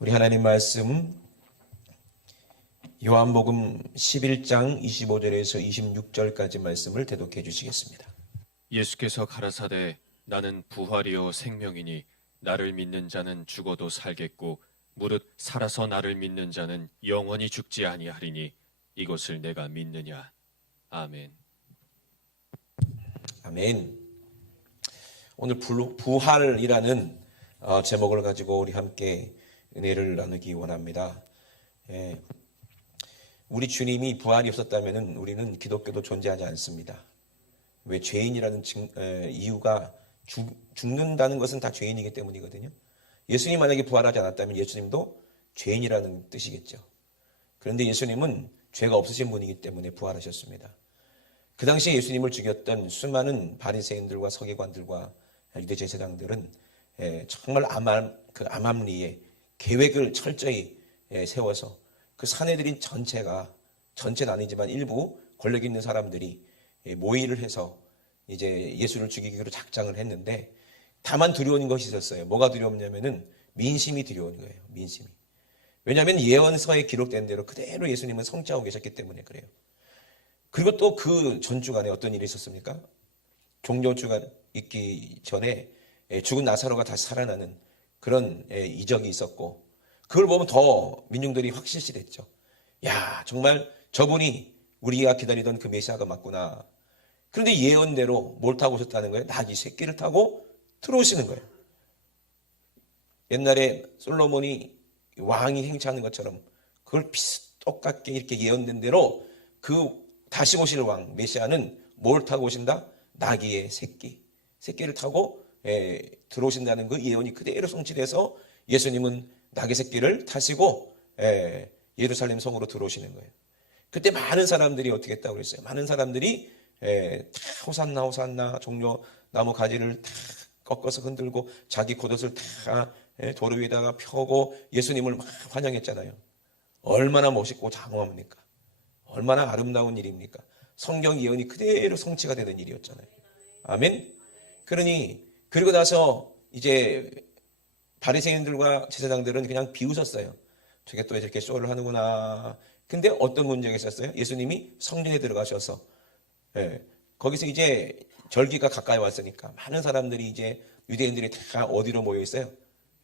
우리 하나님 말씀 요한복음 11장 25절에서 26절까지 말씀을 대독해 주시겠습니다. 예수께서 가라사대 나는 부활이요 생명이니 나를 믿는 자는 죽어도 살겠고 무릇 살아서 나를 믿는 자는 영원히 죽지 아니하리니 이것을 내가 믿느냐. 아멘. 아멘. 오늘 부활이라는 제목을 가지고 우리 함께 은혜를 나누기 원합니다. 우리 주님이 부활이 없었다면 우리는 기독교도 존재하지 않습니다. 왜? 죄인이라는 이유가 죽는다는 것은 다 죄인이기 때문이거든요. 예수님 만약에 부활하지 않았다면 예수님도 죄인이라는 뜻이겠죠. 그런데 예수님은 죄가 없으신 분이기 때문에 부활하셨습니다. 그 당시에 예수님을 죽였던 수많은 바리새인들과 서기관들과 유대 제사장들은 정말 암암리에 계획을 철저히 세워서 그 사내들인 전체는 아니지만 일부 권력 있는 사람들이 모의를 해서 이제 예수를 죽이기로 작정을 했는데, 다만 두려운 것이 있었어요. 뭐가 두려웠냐면은 민심이 두려운 거예요. 민심이. 왜냐하면 예언서에 기록된 대로 그대로 예수님은 성취하고 계셨기 때문에 그래요. 그리고 또 그 전주간에 어떤 일이 있었습니까? 종려주가 있기 전에 죽은 나사로가 다시 살아나는 그런 이적이 있었고, 그걸 보면 더 민중들이 확실시됐죠. 야, 정말 저분이 우리가 기다리던 그 메시아가 맞구나. 그런데 예언대로 뭘 타고 오셨다는 거예요? 나귀 새끼를 타고 들어오시는 거예요. 옛날에 솔로몬이 왕이 행차하는 것처럼 그걸 똑같게 이렇게 예언된 대로 그 다시 오실 왕 메시아는 뭘 타고 오신다? 나귀의 새끼를 타고 들어오신다는 그 예언이 그대로 성취돼서 예수님은 나귀 새끼를 타시고 예루살렘 성으로 들어오시는 거예요. 그때 많은 사람들이 어떻게 했다고 그랬어요? 많은 사람들이 다 호산나 호산나 종려 나무 가지를 다 꺾어서 흔들고 자기 겉옷을 다 도로 위에다가 펴고 예수님을 막 환영했잖아요. 얼마나 멋있고 장엄합니까? 얼마나 아름다운 일입니까? 성경 예언이 그대로 성취가 되는 일이었잖아요. 아멘. 그리고 나서 이제 바리새인들과 제사장들은 그냥 비웃었어요. 저게 또 이렇게 쇼를 하는구나. 근데 어떤 문제가 있었어요? 예수님이 성전에 들어가셔서 거기서 이제 절기가 가까이 왔으니까 많은 사람들이 이제 유대인들이 다 어디로 모여 있어요?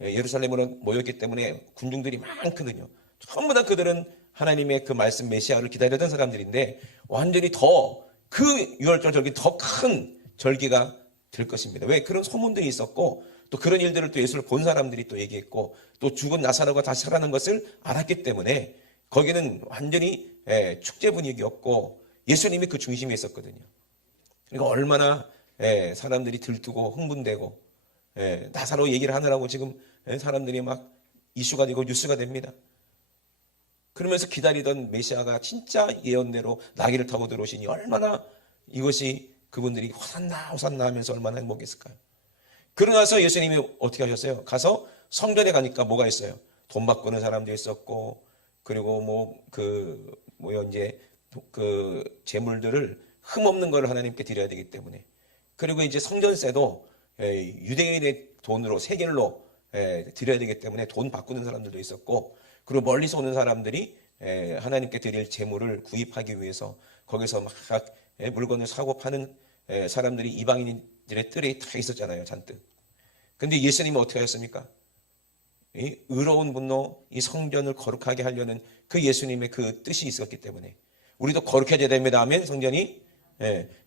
예루살렘으로 모였기 때문에 군중들이 많거든요. 전부 다 그들은 하나님의 그 말씀 메시아를 기다리던 사람들인데 완전히 더 그 유월절 절기 더 큰 절기가 될 것입니다. 왜? 그런 소문들이 있었고 또 그런 일들을 또 예수를 본 사람들이 또 얘기했고 또 죽은 나사로가 다시 살아난 것을 알았기 때문에 거기는 완전히 축제 분위기였고 예수님이 그 중심에 있었거든요. 그러니까 얼마나 사람들이 들뜨고 흥분되고 나사로 얘기를 하느라고 지금 사람들이 막 이슈가 되고 뉴스가 됩니다. 그러면서 기다리던 메시아가 진짜 예언대로 나귀를 타고 들어오시니 얼마나 이것이 그분들이 호산나 호산나 하면서 얼마나 행복했을까요? 그러고 나서 예수님이 어떻게 하셨어요? 가서 성전에 가니까 뭐가 있어요? 돈 바꾸는 사람도 있었고, 그리고 이제 그 재물들을 흠없는 걸 하나님께 드려야 되기 때문에, 그리고 이제 성전세도 유대인의 돈으로 세겔로 드려야 되기 때문에 돈 바꾸는 사람들도 있었고, 그리고 멀리서 오는 사람들이 하나님께 드릴 재물을 구입하기 위해서 거기서 막 물건을 사고 파는 사람들이 이방인들의 뜰에 다 있었잖아요, 잔뜩. 근데 예수님은 어떻게 하셨습니까? 이 의로운 분노, 이 성전을 거룩하게 하려는 그 예수님의 그 뜻이 있었기 때문에 우리도 거룩해져야 됩니다. 아멘. 성전이.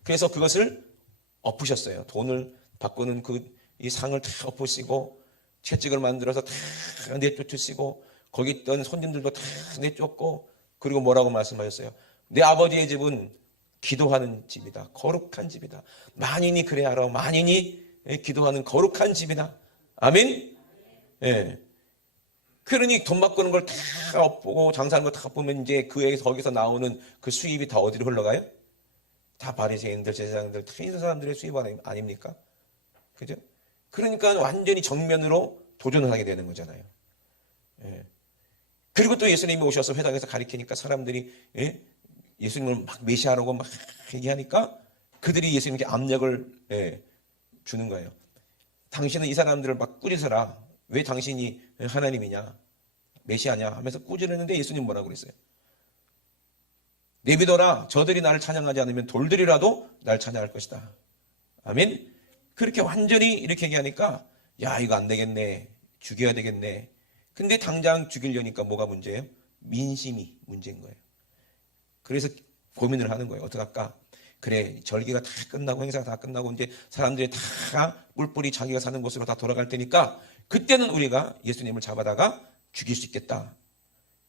그래서 그것을 엎으셨어요. 돈을 바꾸는 이 상을 다 엎으시고 채찍을 만들어서 다 내쫓으시고 거기 있던 손님들도 다 내쫓고, 그리고 뭐라고 말씀하셨어요? 내 아버지의 집은 기도하는 집이다. 거룩한 집이다. 만인이 그래 알아. 만인이 기도하는 거룩한 집이다. 아멘. 그러니 돈 바꾸는 걸 다 엎고 장사하는 걸 다 엎으면 이제 거기서 나오는 그 수입이 다 어디로 흘러가요? 다 바리새인들, 제사장들, 다 있는 사람들의 수입 아닙니까? 그죠? 그러니까 완전히 정면으로 도전을 하게 되는 거잖아요. 그리고 또 예수님이 오셔서 회당에서 가리키니까 사람들이 예수님을 막 메시아라고 막 얘기하니까 그들이 예수님께 압력을 주는 거예요. 당신은 이 사람들을 막 꾸짖어라. 왜 당신이 하나님이냐? 메시아냐 하면서 꾸짖었는데 예수님 뭐라고 그랬어요? 내비둬라. 저들이 나를 찬양하지 않으면 돌들이라도 날 찬양할 것이다. 아멘. 그렇게 완전히 이렇게 얘기하니까 야, 이거 안 되겠네. 죽여야 되겠네. 근데 당장 죽이려니까 뭐가 문제예요? 민심이 문제인 거예요. 그래서 고민을 하는 거예요. 어떡할까? 그래, 절기가 다 끝나고 행사가 다 끝나고 이제 사람들이 다 뿔뿔이 자기가 사는 곳으로 다 돌아갈 테니까 그때는 우리가 예수님을 잡아다가 죽일 수 있겠다.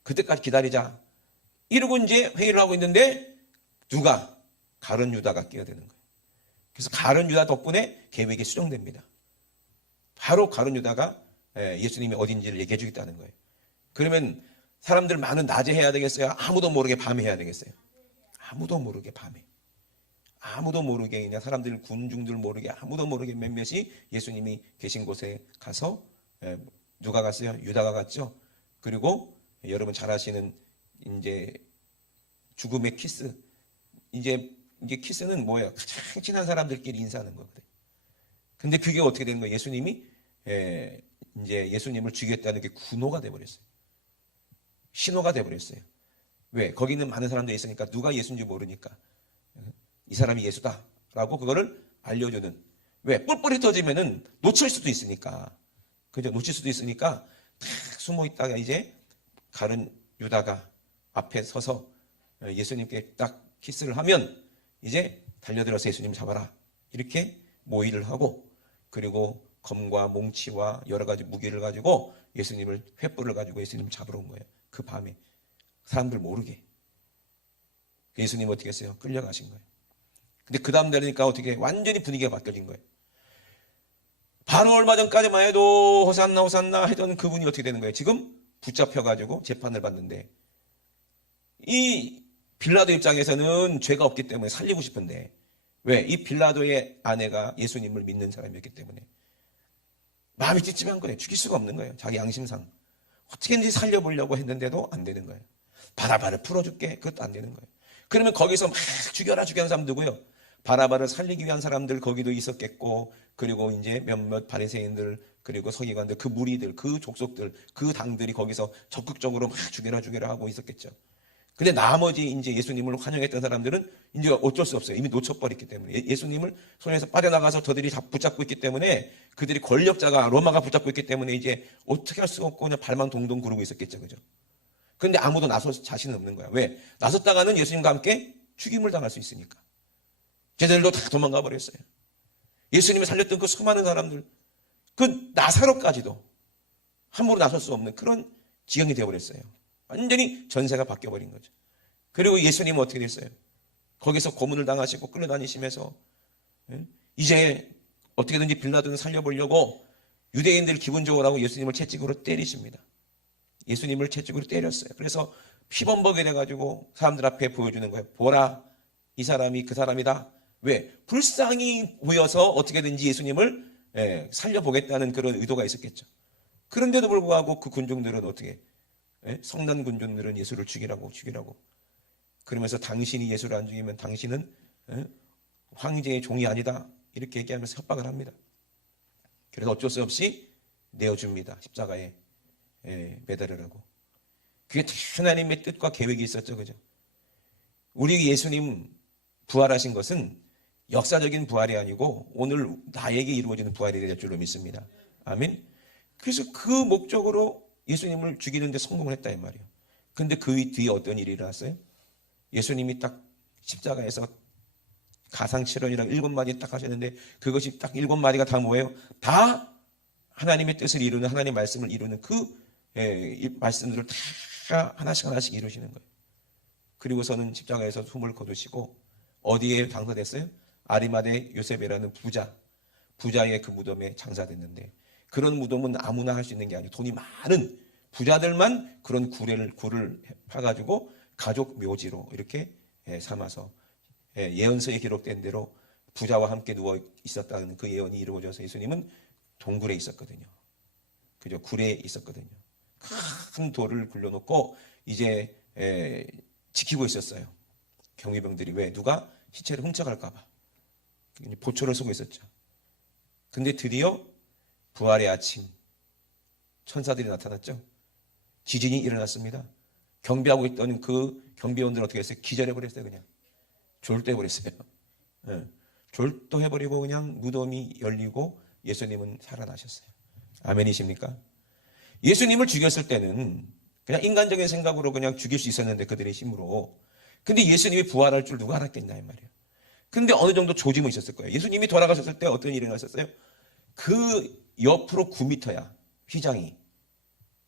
그때까지 기다리자. 이러고 이제 회의를 하고 있는데 누가? 가룟 유다가 끼어드는 거예요. 그래서 가룟 유다 덕분에 계획이 수정됩니다. 바로 가룟 유다가 예수님이 어딘지를 얘기해 주겠다는 거예요. 그러면 사람들 많은 낮에 해야 되겠어요? 아무도 모르게 밤에 해야 되겠어요? 아무도 모르게 밤에. 아무도 모르게 그냥 사람들 군중들 모르게 아무도 모르게 몇몇이 예수님이 계신 곳에 가서 누가 갔어요? 유다가 갔죠. 그리고 여러분 잘 아시는 이제 죽음의 키스. 이제 키스는 뭐예요? 가장 친한 사람들끼리 인사하는 거거든요. 근데 그게 어떻게 되는 거예요? 예수님이 이제 예수님을 죽이겠다는 게 군호가 돼버렸어요. 신호가 돼버렸어요. 왜? 거기는 많은 사람들이 있으니까 누가 예수인지 모르니까 이 사람이 예수다라고 그거를 알려주는. 왜? 뿔뿔이 터지면은 놓칠 수도 있으니까. 그죠? 놓칠 수도 있으니까 탁 숨어 있다가 이제 가룟 유다가 앞에 서서 예수님께 딱 키스를 하면 이제 달려들어서 예수님 잡아라. 이렇게 모의를 하고 그리고 검과 몽치와 여러 가지 무기를 가지고 예수님을 횃불을 가지고 예수님을 잡으러 온 거예요. 그 밤에 사람들 모르게. 예수님 어떻게 했어요? 끌려가신 거예요. 근데 그 다음 되니까 어떻게 완전히 분위기가 바뀌어진 거예요. 바로 얼마 전까지만 해도 호산나 호산나 하던 그분이 어떻게 되는 거예요? 지금 붙잡혀가지고 재판을 받는데 이 빌라도 입장에서는 죄가 없기 때문에 살리고 싶은데 왜? 이 빌라도의 아내가 예수님을 믿는 사람이었기 때문에 마음이 찝찝한 거예요. 죽일 수가 없는 거예요. 자기 양심상. 어떻게든지 살려보려고 했는데도 안 되는 거예요. 바라바를 풀어줄게. 그것도 안 되는 거예요. 그러면 거기서 막 죽여라 죽여라 사람 누구요? 바라바를 살리기 위한 사람들 거기도 있었겠고 그리고 이제 몇몇 바리새인들 그리고 서기관들 그 무리들 그 족속들 그 당들이 거기서 적극적으로 막 죽여라 하고 있었겠죠. 근데 나머지 이제 예수님을 환영했던 사람들은 이제 어쩔 수 없어요. 이미 놓쳐버렸기 때문에 예수님을 손에서 빠져나가서 저들이 다 붙잡고 있기 때문에 그들이 권력자가 로마가 붙잡고 있기 때문에 이제 어떻게 할 수가 없고 그냥 발만 동동 구르고 있었겠죠, 그죠? 근데 아무도 나설 자신은 없는 거야. 왜? 나섰다가는 예수님과 함께 죽임을 당할 수 있으니까. 쟤들도 다 도망가 버렸어요. 예수님이 살렸던 그 수많은 사람들, 그 나사로까지도 함부로 나설 수 없는 그런 지경이 되어버렸어요. 완전히 전세가 바뀌어버린 거죠. 그리고 예수님은 어떻게 됐어요? 거기서 고문을 당하시고 끌려다니시면서 이제 어떻게든지 빌라도는 살려보려고 유대인들 기분 좋으라고 예수님을 채찍으로 때리십니다. 예수님을 채찍으로 때렸어요. 그래서 피범벅이 돼가지고 사람들 앞에 보여주는 거예요. 보라, 이 사람이 그 사람이다. 왜? 불쌍히 보여서 어떻게든지 예수님을 살려보겠다는 그런 의도가 있었겠죠. 그런데도 불구하고 그 군중들은 어떻게 성난 군중들은 예수를 죽이라고 그러면서 당신이 예수를 안 죽이면 당신은 황제의 종이 아니다 이렇게 얘기하면서 협박을 합니다. 그래서 어쩔 수 없이 내어줍니다. 십자가에 매달으라고. 그게 하나님의 뜻과 계획이 있었죠. 그죠? 우리 예수님 부활하신 것은 역사적인 부활이 아니고 오늘 나에게 이루어지는 부활이 될 줄로 믿습니다. 아멘. 그래서 그 목적으로 예수님을 죽이는 데 성공을 했다 이 말이에요. 근데 그 뒤에 어떤 일이 일어났어요? 예수님이 딱 십자가에서 가상칠언이라고 7마디 딱 하셨는데 그것이 딱 7마디가 다 뭐예요? 다 하나님의 뜻을 이루는 하나님의 말씀을 이루는 그 말씀들을 다 하나씩 이루시는 거예요. 그리고서는 십자가에서 숨을 거두시고 어디에 장사됐어요? 아리마대 요셉이라는 부자의 그 무덤에 장사됐는데 그런 무덤은 아무나 할 수 있는 게 아니고 돈이 많은 부자들만 그런 굴을 파가지고 가족 묘지로 이렇게 삼아서 예언서에 기록된 대로 부자와 함께 누워 있었다는 그 예언이 이루어져서 예수님은 동굴에 있었거든요. 그죠? 굴에 있었거든요. 큰 돌을 굴려놓고 이제 지키고 있었어요. 경비병들이. 왜? 누가 시체를 훔쳐갈까봐 보초를 서고 있었죠. 근데 드디어 부활의 아침 천사들이 나타났죠. 지진이 일어났습니다. 경비하고 있던 그 경비원들은 어떻게 했어요? 기절해버렸어요. 그냥 졸도해버렸어요. 예. 졸도해버리고 그냥 무덤이 열리고 예수님은 살아나셨어요. 아멘이십니까? 예수님을 죽였을 때는 그냥 인간적인 생각으로 그냥 죽일 수 있었는데, 그들의 힘으로. 근데 예수님이 부활할 줄 누가 알았겠냐 이 말이에요. 근데 어느 정도 조짐은 있었을 거예요. 예수님이 돌아가셨을 때 어떤 일이 일어났었어요? 그 옆으로 9m야 휘장이.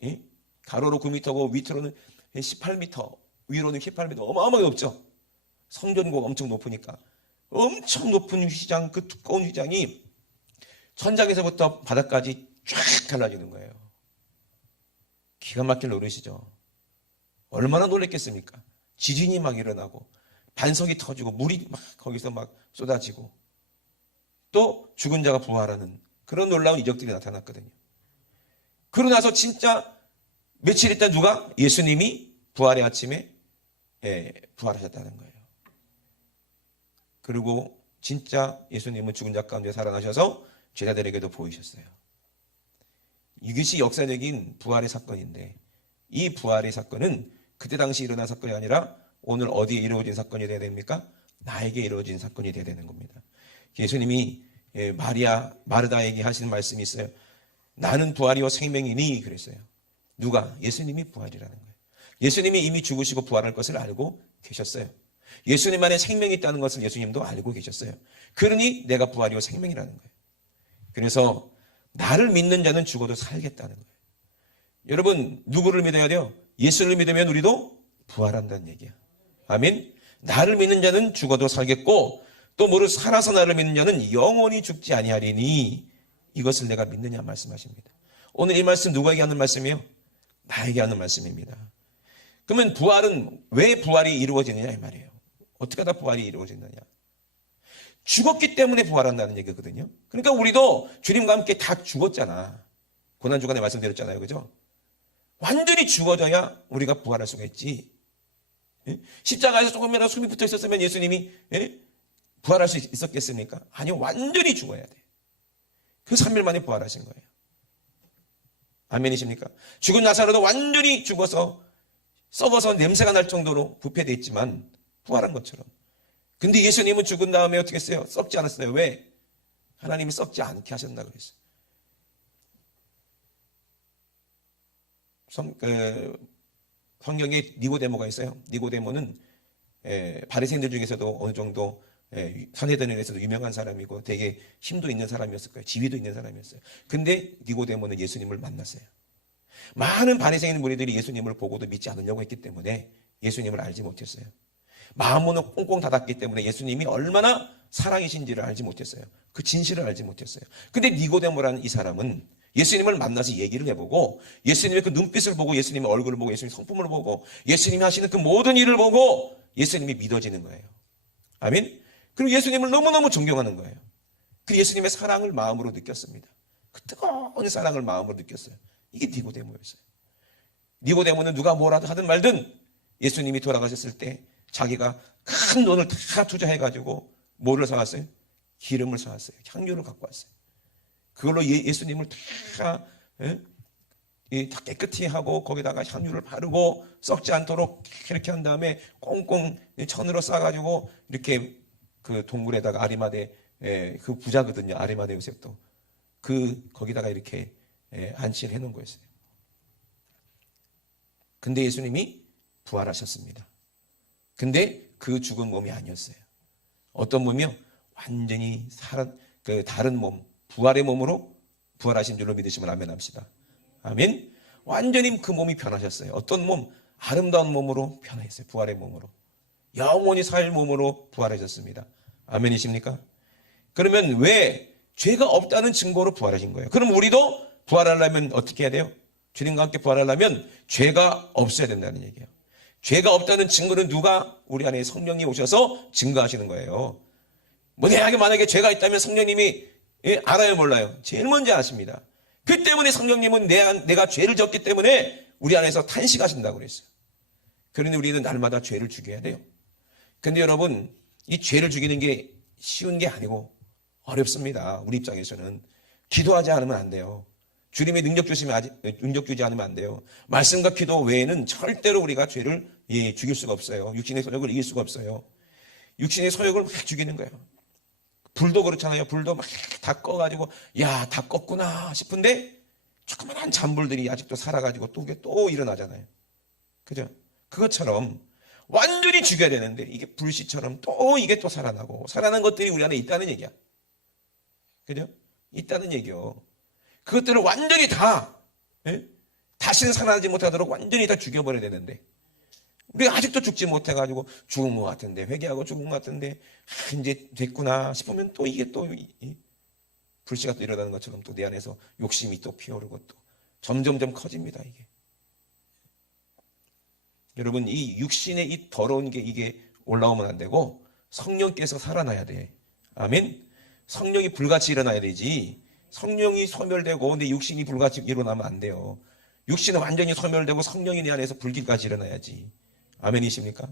예? 가로로 9m고 밑으로는 18m, 위로는 18m, 어마어마하게 높죠. 성전고가 엄청 높으니까. 엄청 높은 휘장, 그 두꺼운 휘장이 천장에서부터 바닥까지 쫙 갈라지는 거예요. 기가 막힐 노릇이죠. 얼마나 놀랬겠습니까? 지진이 막 일어나고 반석이 터지고 물이 막 거기서 막 쏟아지고 또 죽은 자가 부활하는 그런 놀라운 이적들이 나타났거든요. 그러고 나서 진짜 며칠 있다 누가? 예수님이 부활의 아침에 부활하셨다는 거예요. 그리고 진짜 예수님은 죽은 자 가운데 살아나셔서 제자들에게도 보이셨어요. 이것이 역사적인 부활의 사건인데, 이 부활의 사건은 그때 당시 일어난 사건이 아니라 오늘 어디에 이루어진 사건이 되어야 됩니까? 나에게 이루어진 사건이 되어야 되는 겁니다. 예수님이 마르다에게 하시는 말씀이 있어요. 나는 부활이요 생명이니 그랬어요. 누가? 예수님이 부활이라는 거예요. 예수님이 이미 죽으시고 부활할 것을 알고 계셨어요. 예수님 안에 생명이 있다는 것을 예수님도 알고 계셨어요. 그러니 내가 부활이요 생명이라는 거예요. 그래서 나를 믿는 자는 죽어도 살겠다는 거예요. 여러분, 누구를 믿어야 돼요? 예수를 믿으면 우리도 부활한다는 얘기야. 아멘. 나를 믿는 자는 죽어도 살겠고 또 무릇 살아서 나를 믿는 자는 영원히 죽지 아니하리니 이것을 내가 믿느냐 말씀하십니다. 오늘 이 말씀 누구에게 하는 말씀이에요? 나에게 하는 말씀입니다. 그러면 부활은 왜 부활이 이루어지느냐 이 말이에요. 어떻게 하다 부활이 이루어지느냐? 죽었기 때문에 부활한다는 얘기거든요. 그러니까 우리도 주님과 함께 다 죽었잖아. 고난주간에 말씀드렸잖아요. 그죠? 완전히 죽어져야 우리가 부활할 수가 있지. 십자가에서 조금이라도 숨이 붙어 있었으면 예수님이 부활할 수 있었겠습니까? 아니요. 완전히 죽어야 돼. 그 3일 만에 부활하신 거예요. 아멘이십니까? 죽은 나사로도 완전히 죽어서 썩어서 냄새가 날 정도로 부패되어 있지만 부활한 것처럼. 근데 예수님은 죽은 다음에 어떻게 했어요? 썩지 않았어요. 왜? 하나님이 썩지 않게 하셨나 그랬어요. 성경에 니고데모가 있어요. 니고데모는 바리새인들 중에서도 어느 정도 산헤드린에서도 유명한 사람이고 되게 힘도 있는 사람이었을 거예요. 지위도 있는 사람이었어요. 근데 니고데모는 예수님을 만났어요. 많은 바리새인 무리들이 예수님을 보고도 믿지 않으려고 했기 때문에 예수님을 알지 못했어요. 마음문은 꽁꽁 닫았기 때문에 예수님이 얼마나 사랑이신지를 알지 못했어요. 그 진실을 알지 못했어요. 근데 니고데모라는 이 사람은 예수님을 만나서 얘기를 해보고 예수님의 그 눈빛을 보고 예수님의 얼굴을 보고 예수님의 성품을 보고 예수님이 하시는 그 모든 일을 보고 예수님이 믿어지는 거예요. 아멘. 그리고 예수님을 너무너무 존경하는 거예요. 그 예수님의 사랑을 마음으로 느꼈습니다. 그 뜨거운 사랑을 마음으로 느꼈어요. 이게 니고데모였어요. 니고데모는 누가 뭐라도 하든 말든 예수님이 돌아가셨을 때 자기가 큰 돈을 다 투자해가지고 뭐를 사왔어요? 기름을 사왔어요. 향유를 갖고 왔어요. 그걸로 예수님을 다 깨끗이 하고 거기다가 향유를 바르고 썩지 않도록 이렇게 한 다음에 꽁꽁 천으로 싸가지고 이렇게 그 동굴에다가 아리마대 그 부자거든요. 아리마대 요셉도 거기다가 이렇게 안치를 해놓은 거였어요. 근데 예수님이 부활하셨습니다. 근데 그 죽은 몸이 아니었어요. 어떤 몸이요? 완전히 다른 몸, 부활의 몸으로 부활하신 줄로 믿으시면 아멘 합시다. 아멘. 완전히 그 몸이 변하셨어요. 어떤 몸? 아름다운 몸으로 변화했어요. 부활의 몸으로. 영원히 살 몸으로 부활하셨습니다. 아멘이십니까? 그러면 왜? 죄가 없다는 증거로 부활하신 거예요. 그럼 우리도 부활하려면 어떻게 해야 돼요? 주님과 함께 부활하려면 죄가 없어야 된다는 얘기예요. 죄가 없다는 증거는 누가? 우리 안에 성령이 오셔서 증거하시는 거예요. 내게 만약에 죄가 있다면 성령님이 알아요 몰라요? 제일 먼저 아십니다. 그 때문에 성령님은 내가 죄를 졌기 때문에 우리 안에서 탄식하신다고 그랬어요. 그러니 우리는 날마다 죄를 죽여야 돼요. 근데 여러분, 이 죄를 죽이는 게 쉬운 게 아니고 어렵습니다. 우리 입장에서는. 기도하지 않으면 안 돼요. 주님의 능력 주지 않으면 안 돼요. 말씀과 기도 외에는 절대로 우리가 죄를 죽일 수가 없어요. 육신의 소욕을 이길 수가 없어요. 육신의 소욕을 막 죽이는 거예요. 불도 그렇잖아요. 불도 막 다 꺼가지고 야, 다 껐구나 싶은데 조그만한 잔불들이 아직도 살아가지고 또 그게 또 일어나잖아요. 그죠? 그것처럼 완전히 죽여야 되는데 이게 불씨처럼 또 이게 또 살아나고 살아난 것들이 우리 안에 있다는 얘기야. 그죠? 있다는 얘기요. 그것들을 완전히 다 다시는 살아나지 못하도록 완전히 다 죽여버려야 되는데 우리가 아직도 죽지 못해가지고 죽은 것 같은데 회개하고 죽은 것 같은데 이제 됐구나 싶으면 또 이게 또 불씨가 또 일어나는 것처럼 또 내 안에서 욕심이 또 피어오르고 또 점점점 커집니다. 이게 여러분 이 육신의 이 더러운 게 이게 올라오면 안 되고 성령께서 살아나야 돼. 아멘. 성령이 불같이 일어나야 되지. 성령이 소멸되고 내 육신이 불같이 일어나면 안 돼요. 육신은 완전히 소멸되고 성령이 내 안에서 불길까지 일어나야지. 아멘이십니까?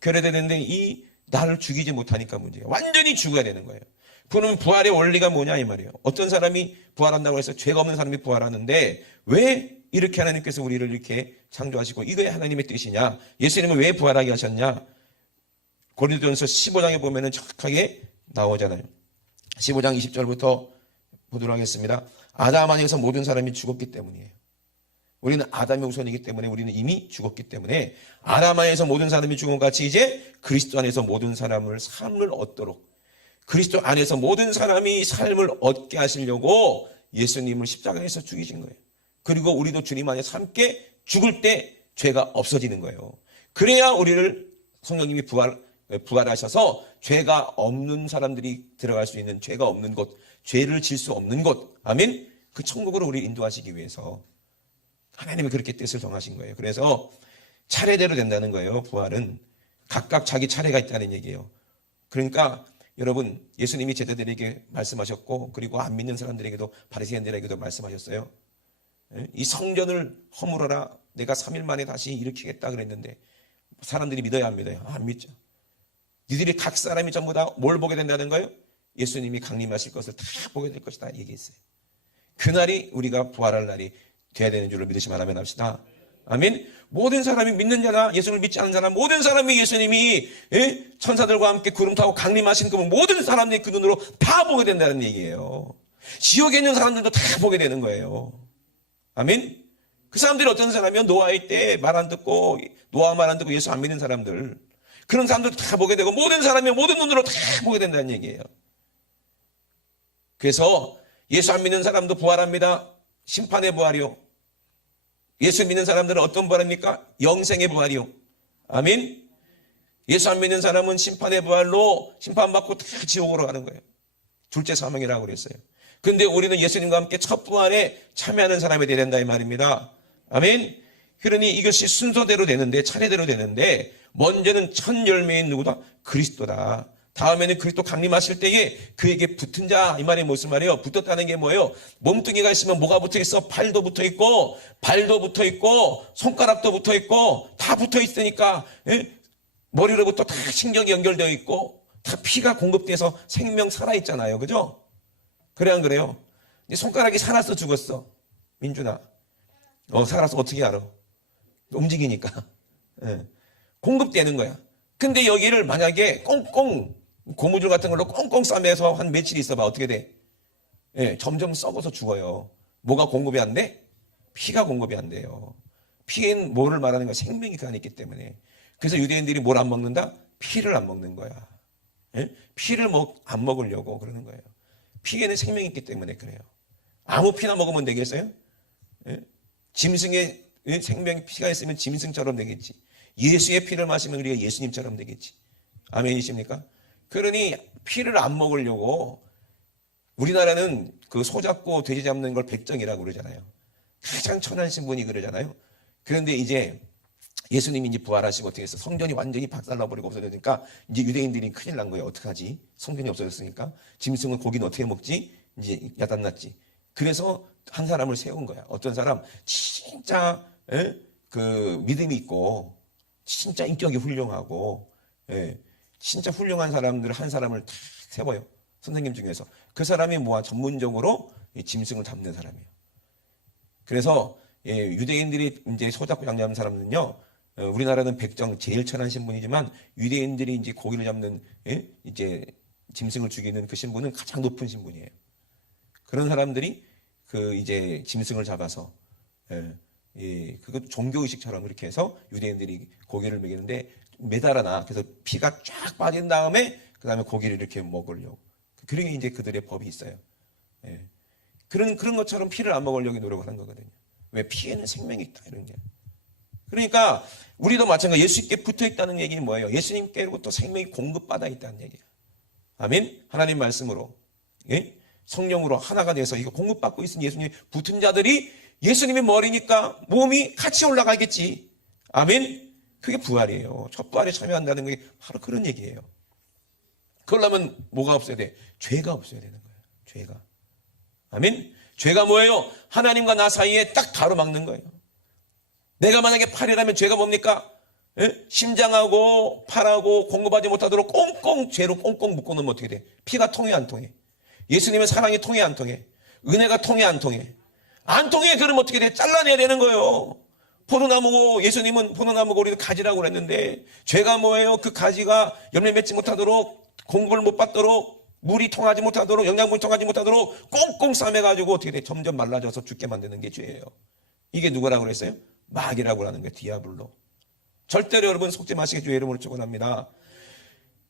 그래야 되는데 이 나를 죽이지 못하니까 문제예요. 완전히 죽어야 되는 거예요. 그러면 부활의 원리가 뭐냐 이 말이에요. 어떤 사람이 부활한다고 해서 죄가 없는 사람이 부활하는데 왜 이렇게 하나님께서 우리를 이렇게 창조하시고 이게 하나님의 뜻이냐? 예수님은 왜 부활하게 하셨냐? 고린도전서 15장에 보면은 정확하게 나오잖아요. 15장 20절부터 보도록 하겠습니다. 아담 안에서 모든 사람이 죽었기 때문이에요. 우리는 아담의 후손이기 때문에 우리는 이미 죽었기 때문에 아담 안에서 모든 사람이 죽은 것 같이 이제 그리스도 안에서 모든 사람을 삶을 얻도록 그리스도 안에서 모든 사람이 삶을 얻게 하시려고 예수님을 십자가에서 죽이신 거예요. 그리고 우리도 주님 안에서 함께 죽을 때 죄가 없어지는 거예요. 그래야 우리를 성령님이 부활하셔서 죄가 없는 사람들이 들어갈 수 있는 죄가 없는 곳, 죄를 질 수 없는 곳, 아멘. 그 천국으로 우리를 인도하시기 위해서 하나님이 그렇게 뜻을 정하신 거예요. 그래서 차례대로 된다는 거예요. 부활은 각각 자기 차례가 있다는 얘기예요. 그러니까 여러분 예수님이 제자들에게 말씀하셨고 그리고 안 믿는 사람들에게도 바리새인들에게도 말씀하셨어요. 이 성전을 허물어라. 내가 3일 만에 다시 일으키겠다 그랬는데 사람들이 믿어야 안 믿어요? 안 믿죠. 니들이 각 사람이 전부 다 뭘 보게 된다는 거예요? 예수님이 강림하실 것을 다 보게 될 것이다 얘기했어요. 그날이 우리가 부활할 날이 돼야 되는 줄로 믿으시면 아멘 합시다. 아멘. 모든 사람이 믿는 자나 예수를 믿지 않는 사람 모든 사람이 예수님이 천사들과 함께 구름 타고 강림하신 그 모든 사람들이 그 눈으로 다 보게 된다는 얘기예요. 지옥에 있는 사람들도 다 보게 되는 거예요. 아멘. 그 사람들이 어떤 사람이요? 노아의 때 말 안 듣고 노아 말 안 듣고 예수 안 믿는 사람들 그런 사람들도 다 보게 되고 모든 사람이 모든 눈으로 다 보게 된다는 얘기예요. 그래서 예수 안 믿는 사람도 부활합니다. 심판의 부활이요. 예수 믿는 사람들은 어떤 부활입니까? 영생의 부활이요. 아멘. 예수 안 믿는 사람은 심판의 부활로 심판받고 다 지옥으로 가는 거예요. 둘째 사망이라고 그랬어요. 근데 우리는 예수님과 함께 첫 부활에 참여하는 사람이 되야 된다 이 말입니다. 아멘. 그러니 이것이 순서대로 되는데 차례대로 되는데 먼저는 첫 열매인 누구다? 그리스도다. 다음에는 그리스도 강림하실 때에 그에게 붙은 자 이 말이 무슨 말이에요? 붙었다는 게 뭐예요? 몸뚱이가 있으면 뭐가 붙어 있어? 팔도 붙어 있고 발도 붙어 있고 손가락도 붙어 있고 다 붙어 있으니까 머리로부터 다 신경이 연결되어 있고 다 피가 공급돼서 생명 살아 있잖아요. 그죠? 그래 안 그래요? 손가락이 살았어 죽었어? 민준아 살았어 어떻게 알아? 움직이니까 공급되는 거야. 근데 여기를 만약에 꽁꽁 고무줄 같은 걸로 꽁꽁 싸매서 한 며칠 있어봐 어떻게 돼? 점점 썩어서 죽어요. 뭐가 공급이 안 돼? 피가 공급이 안 돼요. 피는 뭐를 말하는 거야? 생명이 그 안에 있기 때문에. 그래서 유대인들이 뭘 안 먹는다? 피를 안 먹는 거야. 피를 안 먹으려고 그러는 거예요. 피에는 생명이 있기 때문에 그래요. 아무 피나 먹으면 되겠어요? 짐승의 생명의 피가 있으면 짐승처럼 되겠지. 예수의 피를 마시면 우리가 예수님처럼 되겠지. 아멘이십니까? 그러니 피를 안 먹으려고 우리나라는 그 소 잡고 돼지 잡는 걸 백정이라고 그러잖아요. 가장 천한 신분이 그러잖아요. 그런데 이제 예수님이 이제 부활하시고 어떻게 했어? 성전이 완전히 박살나버리고 없어지니까 이제 유대인들이 큰일 난 거예요. 어떡하지? 성전이 없어졌으니까. 짐승은 고기는 어떻게 먹지? 이제 야단났지. 그래서 한 사람을 세운 거야. 어떤 사람 진짜 그 믿음이 있고 진짜 인격이 훌륭하고 진짜 훌륭한 사람들 한 사람을 다 세워요. 선생님 중에서. 그 사람이 전문적으로 짐승을 잡는 사람이에요. 그래서 유대인들이 이제 소잡고 양념하는 사람은요, 우리나라는 백정 제일 천한 신분이지만 유대인들이 이제 고기를 잡는 이제 짐승을 죽이는 그 신분은 가장 높은 신분이에요. 그런 사람들이 그 이제 짐승을 잡아서 그것 종교 의식처럼 이렇게 해서 유대인들이 고기를 먹이는데 매달아놔. 그래서 피가 쫙 빠진 다음에 그 다음에 고기를 이렇게 먹으려고. 그게 이제 그들의 법이 있어요. 그런 것처럼 피를 안 먹으려고 노력을 하는 거거든요. 왜? 피에는 생명이 있다 이런 게. 그러니까 우리도 마찬가지 예수님께 붙어 있다는 얘기는 뭐예요? 예수님께로부터 생명이 공급받아 있다는 얘기예요. 아멘. 하나님 말씀으로 성령으로 하나가 돼서 이거 공급받고 있는 예수님 붙은 자들이 예수님의 머리니까 몸이 같이 올라가겠지. 아멘. 그게 부활이에요. 첫 부활에 참여한다는 게 바로 그런 얘기예요. 그러려면 뭐가 없어야 돼? 죄가 없어야 되는 거예요. 죄가. 아멘. 죄가 뭐예요? 하나님과 나 사이에 딱 가로막는 거예요. 내가 만약에 팔이라면 죄가 뭡니까? 심장하고 팔하고 공급하지 못하도록 꽁꽁 죄로 꽁꽁 묶어놓으면 어떻게 돼? 피가 통해 안 통해? 예수님의 사랑이 통해 안 통해? 은혜가 통해 안 통해? 안 통해. 그럼 어떻게 돼? 잘라내야 되는 거예요. 포도나무고 예수님은 포도나무고 우리도 가지라고 그랬는데 죄가 뭐예요? 그 가지가 열매 맺지 못하도록 공급을 못 받도록 물이 통하지 못하도록 영양분이 통하지 못하도록 꽁꽁 싸매가지고 어떻게 돼? 점점 말라져서 죽게 만드는 게 죄예요. 이게 누구라고 그랬어요? 마귀라고 하는 거예요. 디아블로. 절대로 여러분 속지 마시게 주의 이름으로 축원합니다.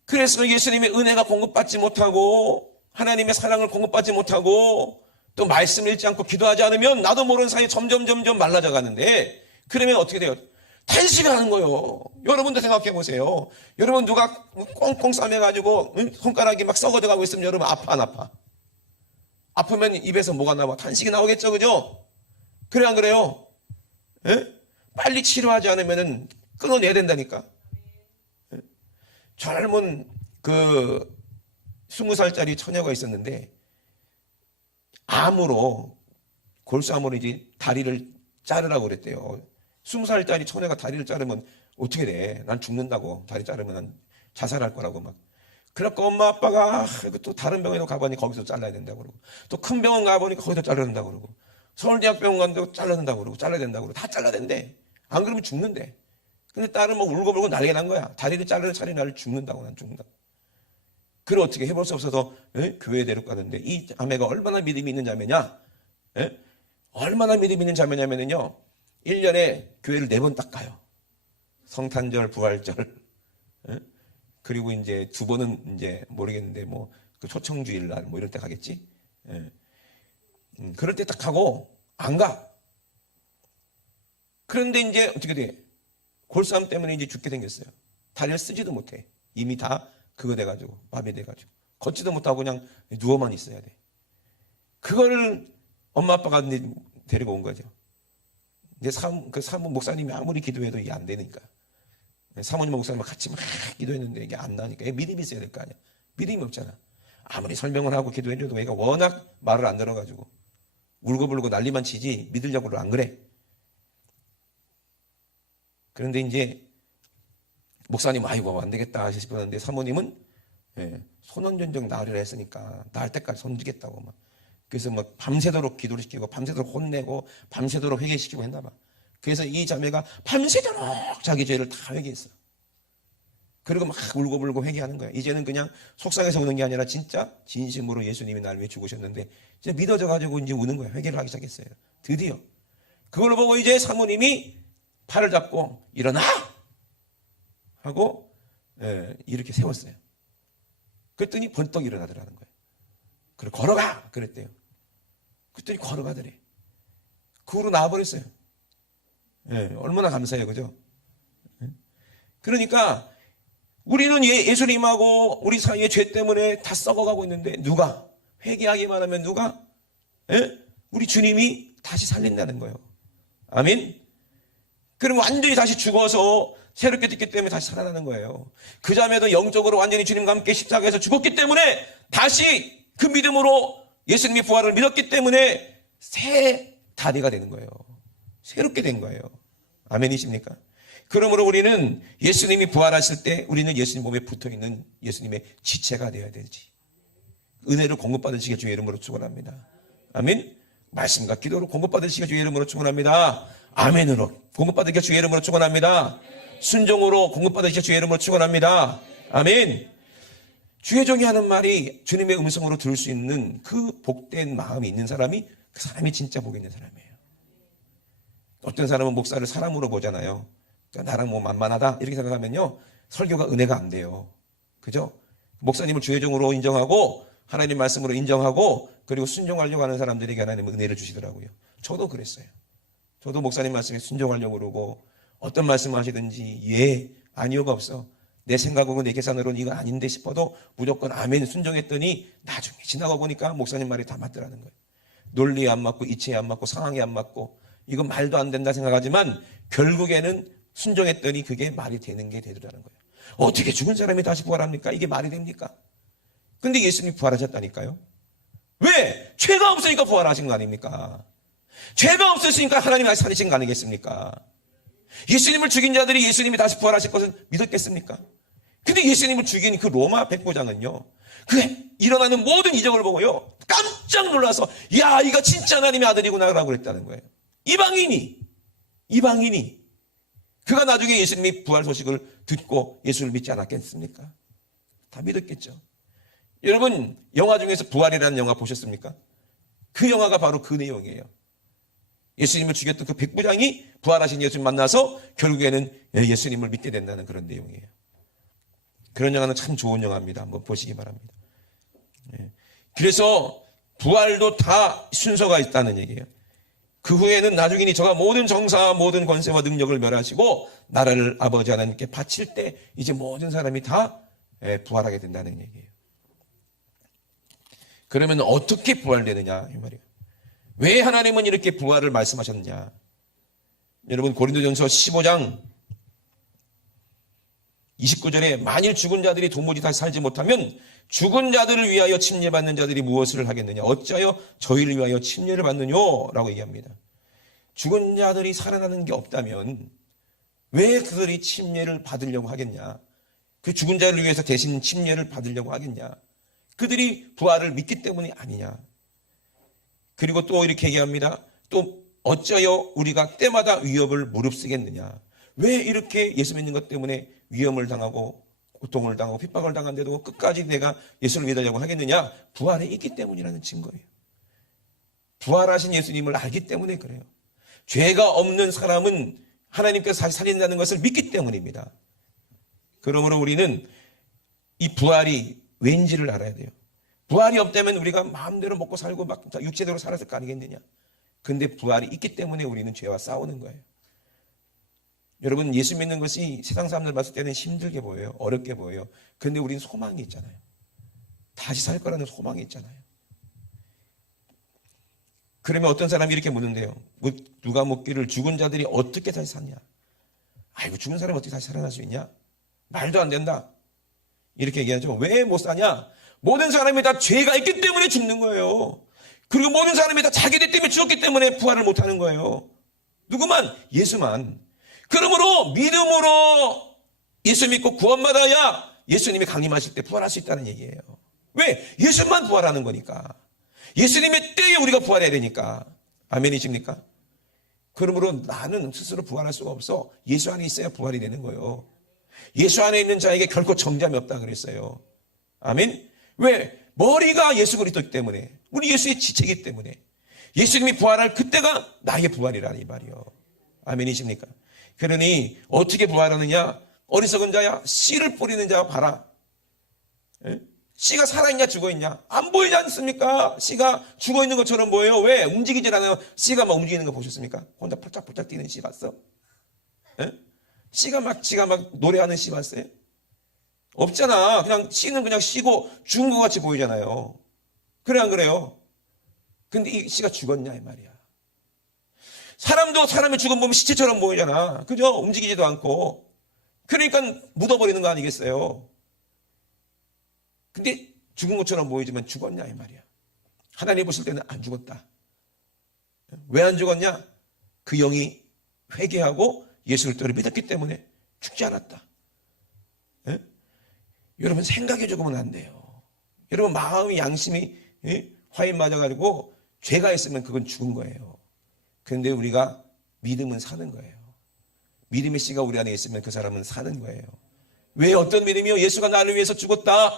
그래서 예수님의 은혜가 공급받지 못하고 하나님의 사랑을 공급받지 못하고 또 말씀 읽지 않고 기도하지 않으면 나도 모르는 사이에 점점 말라져 가는데 그러면 어떻게 돼요? 탄식하는 거예요. 여러분도 생각해 보세요. 여러분 누가 꽁꽁 싸매가지고 손가락이 막 썩어져 가고 있으면 여러분 아파 안 아파? 아프면 입에서 뭐가 나와? 탄식이 나오겠죠. 그죠? 그래 안 그래요? 빨리 치료하지 않으면 끊어내야 된다니까. 젊은 20살짜리 처녀가 있었는데 암으로 골수암으로 이제 다리를 자르라고 그랬대요. 20살짜리 처녀가 다리를 자르면 어떻게 돼? 난 죽는다고. 다리 자르면 난 자살할 거라고 막. 그래갖고 엄마 아빠가 또 다른 병원에 가보니 거기서 잘라야 된다고 그러고 또 큰 병원 가보니까 거기서 잘라야 된다고 그러고 서울대학병원 갔는데 잘라야 된다고 그러고 잘라야 된다고 그러고 다 잘라야 된대. 안 그러면 죽는데. 근데 딸은 막 울고불고 난리가 난 거야. 다리를 자르는 차라리 나를 죽는다고. 난 죽는다고. 그걸 어떻게 해볼 수 없어서 교회에 데려가는데 이 자매가 얼마나 믿음이 있는 자매냐? 얼마나 믿음이 있는 자매냐면요 1년에 교회를 4번 딱 가요. 성탄절, 부활절. 그리고 이제 2번은 이제 모르겠는데 그 초청주일날 이럴 때 가겠지. 그럴 때 딱 가고 안 가. 그런데 이제 어떻게 돼? 골수암 때문에 이제 죽게 생겼어요. 다리를 쓰지도 못해. 이미 다 그거 돼가지고 마비 돼가지고 걷지도 못하고 그냥 누워만 있어야 돼. 그거를 엄마 아빠가 이제 데리고 온 거죠. 이제 사모 목사님이 아무리 기도해도 이게 안 되니까 사모님 목사님과 같이 막 기도했는데 이게 안 나니까 믿음이 있어야 될 거 아니야. 믿음이 없잖아. 아무리 설명을 하고 기도해줘도 얘가 워낙 말을 안 들어가지고 울고불고 난리만 치지 믿으려고는 안 그래. 그런데 이제 목사님 아이고 안 되겠다 싶었는데 사모님은 손원전적 나으리라 했으니까 나을 때까지 손주겠다고 막. 그래서 막 밤새도록 기도를 시키고 밤새도록 혼내고 밤새도록 회개시키고 했나 봐. 그래서 이 자매가 밤새도록 자기 죄를 다 회개했어. 그리고 막 울고불고 회개하는 거야. 이제는 그냥 속상해서 우는 게 아니라 진짜 진심으로 예수님이 나를 위해 죽으셨는데 이제 믿어져가지고 이제 우는 거야. 회개를 하기 시작했어요. 드디어. 그걸 보고 이제 사모님이 팔을 잡고 일어나! 하고 이렇게 세웠어요. 그랬더니 번떡 일어나더라는 거예요. 그리고 걸어가! 그랬대요. 그랬더니 걸어가더래. 그 후로 나와버렸어요. 얼마나 감사해요. 그죠? 그러니까 우리는 예수님하고 우리 사이의 죄 때문에 다 썩어가고 있는데 누가? 회개하기만 하면 누가? 우리 주님이 다시 살린다는 거예요. 아멘? 그럼 완전히 다시 죽어서 새롭게 됐기 때문에 다시 살아나는 거예요. 그 자매도 영적으로 완전히 주님과 함께 십자가에서 죽었기 때문에 다시 그 믿음으로 예수님의 부활을 믿었기 때문에 새 다리가 되는 거예요. 새롭게 된 거예요. 아멘이십니까? 그러므로 우리는 예수님이 부활하실 때 우리는 예수님 몸에 붙어있는 예수님의 지체가 되어야 되지. 은혜를 공급받으시게 주의 이름으로 축원합니다. 아멘. 말씀과 기도로 공급받으시기 주의 이름으로 축원합니다. 아멘으로 공급받으시기 주의 이름으로 축원합니다. 순종으로 공급받으시기 주의 이름으로 축원합니다. 아멘. 주의 종이 하는 말이 주님의 음성으로 들을 수 있는 그 복된 마음이 있는 사람이 그 사람이 진짜 복 있는 사람이에요. 어떤 사람은 목사를 사람으로 보잖아요. 그러니까 나랑 뭐 만만하다 이렇게 생각하면요 설교가 은혜가 안 돼요. 그죠? 목사님을 주의 종으로 인정하고 하나님 말씀으로 인정하고 그리고 순종하려고 하는 사람들에게 하나님은 은혜를 주시더라고요. 저도 그랬어요. 저도 목사님 말씀에 순종하려고 그러고 어떤 말씀을 하시든지 예, 아니요가 없어. 내 생각하고 내 계산으로는 이거 아닌데 싶어도 무조건 아멘 순종했더니 나중에 지나가 보니까 목사님 말이 다 맞더라는 거예요. 논리에 안 맞고 이치에 안 맞고 상황에 안 맞고 이건 말도 안 된다 생각하지만 결국에는 순종했더니 그게 말이 되는 게 되더라는 거예요. 어떻게 죽은 사람이 다시 부활합니까? 이게 말이 됩니까? 근데 예수님이 부활하셨다니까요. 왜? 죄가 없으니까 부활하신 거 아닙니까? 죄가 없으시니까 하나님이 다시 살리신 거 아니겠습니까? 예수님을 죽인 자들이 예수님이 다시 부활하실 것을 믿었겠습니까? 근데 예수님을 죽인 그 로마 백부장은요, 그 일어나는 모든 이적을 보고요, 깜짝 놀라서, 야, 이거 진짜 하나님의 아들이구나, 라고 그랬다는 거예요. 이방인이. 그가 나중에 예수님이 부활 소식을 듣고 예수를 믿지 않았겠습니까? 다 믿었겠죠. 여러분, 영화 중에서 부활이라는 영화 보셨습니까? 그 영화가 바로 그 내용이에요. 예수님을 죽였던 그 백부장이 부활하신 예수님 만나서 결국에는 예수님을 믿게 된다는 그런 내용이에요. 그런 영화는 참 좋은 영화입니다. 한번 보시기 바랍니다. 그래서 부활도 다 순서가 있다는 얘기예요. 그 후에는 나중에 저가 모든 정사와 모든 권세와 능력을 멸하시고 나라를 아버지 하나님께 바칠 때 이제 모든 사람이 다 부활하게 된다는 얘기예요. 그러면 어떻게 부활되느냐 이 말이에요. 왜 하나님은 이렇게 부활을 말씀하셨느냐. 여러분 고린도전서 15장 29절에 만일 죽은 자들이 도무지 다시 살지 못하면 죽은 자들을 위하여 침례받는 자들이 무엇을 하겠느냐. 어찌하여 저희를 위하여 침례를 받느뇨 라고 얘기합니다. 죽은 자들이 살아나는 게 없다면 왜 그들이 침례를 받으려고 하겠냐. 그 죽은 자를 위해서 대신 침례를 받으려고 하겠냐. 그들이 부활을 믿기 때문이 아니냐. 그리고 또 이렇게 얘기합니다. 또 어찌하여 우리가 때마다 위협을 무릅쓰겠느냐. 왜 이렇게 예수 믿는 것 때문에 위험을 당하고 고통을 당하고 핍박을 당한데도 끝까지 내가 예수를 믿으려고 하겠느냐. 부활에 있기 때문이라는 증거예요. 부활하신 예수님을 알기 때문에 그래요. 죄가 없는 사람은 하나님께서 다시 살린다는 것을 믿기 때문입니다. 그러므로 우리는 이 부활이 왠지를 알아야 돼요. 부활이 없다면 우리가 마음대로 먹고 살고 막 육체대로 살았을 거 아니겠느냐. 근데 부활이 있기 때문에 우리는 죄와 싸우는 거예요. 여러분 예수 믿는 것이 세상 사람들 봤을 때는 힘들게 보여요. 어렵게 보여요. 근데 우리는 소망이 있잖아요. 다시 살 거라는 소망이 있잖아요. 그러면 어떤 사람이 이렇게 묻는데요. 누가 묻기를 죽은 자들이 어떻게 다시 사냐. 아이고 죽은 사람이 어떻게 다시 살아날 수 있냐. 말도 안 된다. 이렇게 얘기하죠. 왜 못 사냐. 모든 사람이 다 죄가 있기 때문에 죽는 거예요. 그리고 모든 사람이 다 자기들 때문에 죽었기 때문에 부활을 못하는 거예요. 누구만? 예수만. 그러므로 믿음으로 예수 믿고 구원받아야 예수님이 강림하실 때 부활할 수 있다는 얘기예요. 왜? 예수만 부활하는 거니까. 예수님의 때에 우리가 부활해야 되니까. 아멘이십니까? 그러므로 나는 스스로 부활할 수가 없어. 예수 안에 있어야 부활이 되는 거예요. 예수 안에 있는 자에게 결코 정잠이 없다 그랬어요. 아멘? 왜? 머리가 예수 그리스도이기 때문에. 우리 예수의 지체이기 때문에. 예수님이 부활할 그때가 나의 부활이라는 이 말이요. 아멘이십니까? 그러니 어떻게 부활하느냐? 어리석은 자야 씨를 뿌리는 자 봐라. 에? 씨가 살아있냐 죽어있냐? 안 보이지 않습니까? 씨가 죽어있는 것처럼 보여요. 왜? 움직이질 않아요. 씨가 막 움직이는 거 보셨습니까? 혼자 폴짝폴짝 뛰는 씨 봤어? 에? 씨가 막 노래하는 씨 봤어요? 없잖아. 그냥 씨는 그냥 씨고 죽은 것 같이 보이잖아요. 그래 안 그래요? 근데 이 씨가 죽었냐 이 말이야. 사람도 사람의 죽음 보면 시체처럼 보이잖아. 그죠? 움직이지도 않고. 그러니까 묻어버리는 거 아니겠어요? 근데 죽은 것처럼 보이지만 죽었냐 이 말이야. 하나님 보실 때는 안 죽었다. 왜 안 죽었냐? 그 영이 회개하고 예수 그리스도를 믿었기 때문에 죽지 않았다. 에? 여러분 생각이 죽으면 안 돼요. 여러분 마음이 양심이 화인 맞아가지고 죄가 있으면 그건 죽은 거예요. 그런데 우리가 믿음은 사는 거예요. 믿음의 씨가 우리 안에 있으면 그 사람은 사는 거예요. 왜 어떤 믿음이요? 예수가 나를 위해서 죽었다.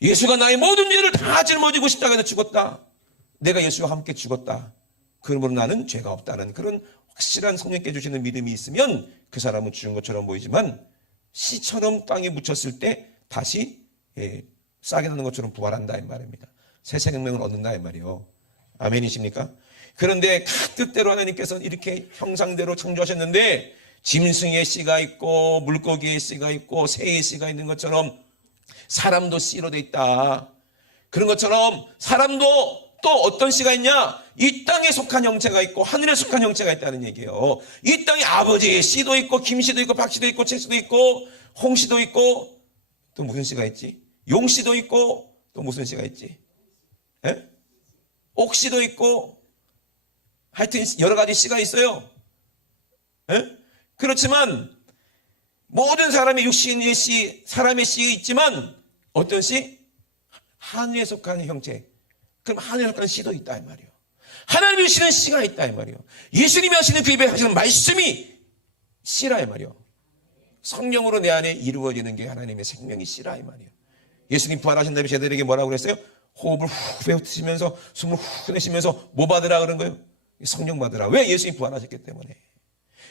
예수가 나의 모든 죄를 다 짊어지고 십자가에서 죽었다. 내가 예수와 함께 죽었다. 그러므로 나는 죄가 없다는 그런 확실한 성령께 주시는 믿음이 있으면 그 사람은 죽은 것처럼 보이지만 씨처럼 땅에 묻혔을 때 다시 싹이 나는 것처럼 부활한다 이 말입니다. 새 생명을 얻는다 이 말이요. 아멘이십니까? 그런데 뜻대로 하나님께서는 이렇게 형상대로 창조하셨는데 짐승의 씨가 있고 물고기의 씨가 있고 새의 씨가 있는 것처럼 사람도 씨로 돼 있다. 그런 것처럼 사람도 또 어떤 씨가 있냐? 이 땅에 속한 형체가 있고 하늘에 속한 형체가 있다는 얘기예요. 이 땅에 아버지의 씨도 있고 김씨도 있고 박씨도 있고 채씨도 있고 홍씨도 있고 또 무슨 씨가 있지? 용씨도 있고 또 무슨 씨가 있지? 옥씨도 있고 하여튼 여러 가지 씨가 있어요. 그렇지만 모든 사람의 육신의 씨, 사람의 씨가 있지만 어떤 씨? 하늘에 속한 형체. 그럼 하늘에 속한 씨도 있다 이 말이에요. 하나님이 주시는 씨가 있다 이 말이에요. 예수님이 하시는 그 입에 하시는 말씀이 씨라 이 말이에요. 성령으로 내 안에 이루어지는 게 하나님의 생명이 씨라 이 말이에요. 예수님 부활하신 다음에 제자들에게 뭐라고 그랬어요? 호흡을 후 뱉으시면서 숨을 후 내쉬면서 뭐 받으라 그런 거예요? 성령 받으라. 왜? 예수님 부활하셨기 때문에.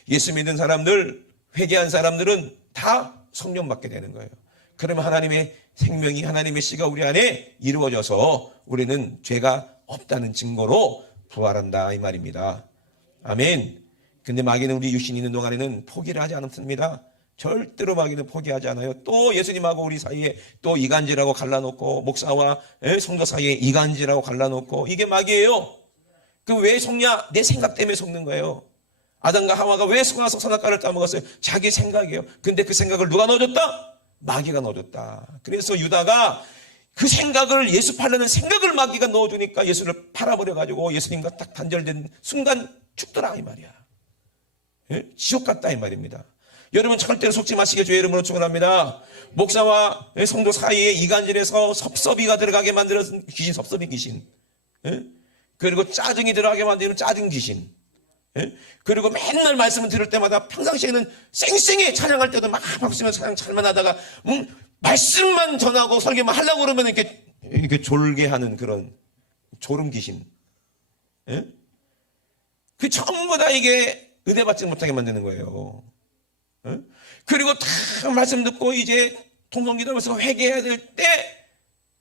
예수 믿는 사람들, 회개한 사람들은 다 성령 받게 되는 거예요. 그러면 하나님의 생명이 하나님의 씨가 우리 안에 이루어져서 우리는 죄가 없다는 증거로 부활한다 이 말입니다. 아멘. 근데 마귀는 우리 육신이 있는 동안에는 포기를 하지 않습니다. 절대로 마귀는 포기하지 않아요. 또 예수님하고 우리 사이에 또 이간질하고 갈라놓고 목사와 성도 사이에 이간질하고 갈라놓고 이게 마귀예요. 그 왜 속냐? 내 생각 때문에 속는 거예요. 아담과 하와가 왜 속아서 선악과를 따먹었어요? 자기 생각이에요. 근데 그 생각을 누가 넣어줬다? 마귀가 넣어줬다. 그래서 유다가 그 생각을 예수 팔려는 생각을 마귀가 넣어주니까 예수를 팔아버려가지고 예수님과 딱 단절된 순간 죽더라 이 말이야. 지옥 같다 이 말입니다. 여러분 절대로 속지 마시게 주의 이름으로 축원합니다. 목사와 성도 사이에 이간질에서 섭섭이가 들어가게 만들어진 귀신, 섭섭이 귀신. 그리고 짜증이 들어가게 만드는 짜증 귀신. 그리고 맨날 말씀을 들을 때마다 평상시에는 쌩쌩히 찬양할 때도 막 박수면서 찬양 잘만 하다가 말씀만 전하고 설교만 하려고 그러면 이렇게 졸게 하는 그런 졸음 귀신. 그 전부 다 이게 은혜 받지 못하게 만드는 거예요. 그리고 다 말씀 듣고 이제 통성기도하면서 회개해야 될 때